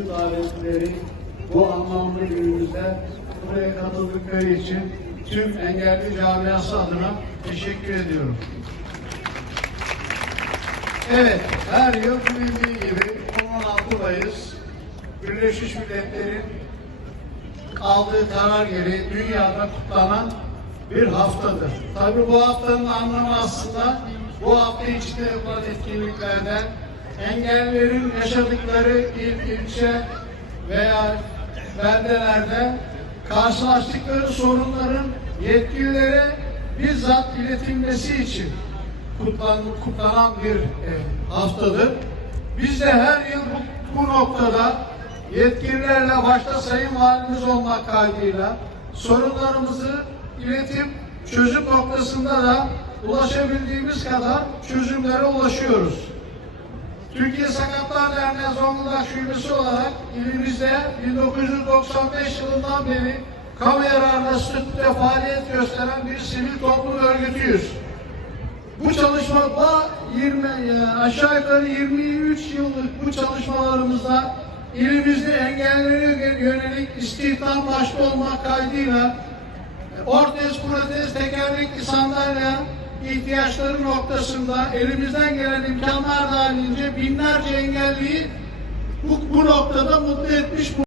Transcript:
bütün davetlileri bu anlamlı günümüzde buraya katıldıkları için tüm engelli camiası adına teşekkür ediyorum. Evet, her yıl bilindiği gibi 16'dayız. Birleşmiş Milletler'in aldığı karar gereği dünyada kutlanan bir haftadır. Tabii bu haftanın anlamı aslında bu hafta içinde yapılan etkinliklerden engellilerin yaşadıkları il, ilçe veya beldelerde karşılaştıkları sorunların yetkililere bizzat iletilmesi için kutlan, kutlanan bir e, haftadır. Biz de her yıl bu, bu noktada yetkililerle başta Sayın Valimiz olmak kaydıyla sorunlarımızı iletip çözüm noktasında da ulaşabildiğimiz kadar çözümlere ulaşıyoruz. Türkiye Sakatlar Derneği Zonguldak Şubesi olarak ilimizde 1995 yılından beri kamu yararına statüde faaliyet gösteren bir sivil toplum örgütüyüz. Bu çalışmada 20 e, aşağı yukarı 23 yıllık bu çalışmalarımızda ilimizde engellere yönelik istihdam başta olmak kaydıyla e, ortez, protez, tekerlekli sandalye ihtiyaçları noktasında elimizden gelen imkanlar dahilinde binlerce engelliyi bu, bu noktada mutlu etmiş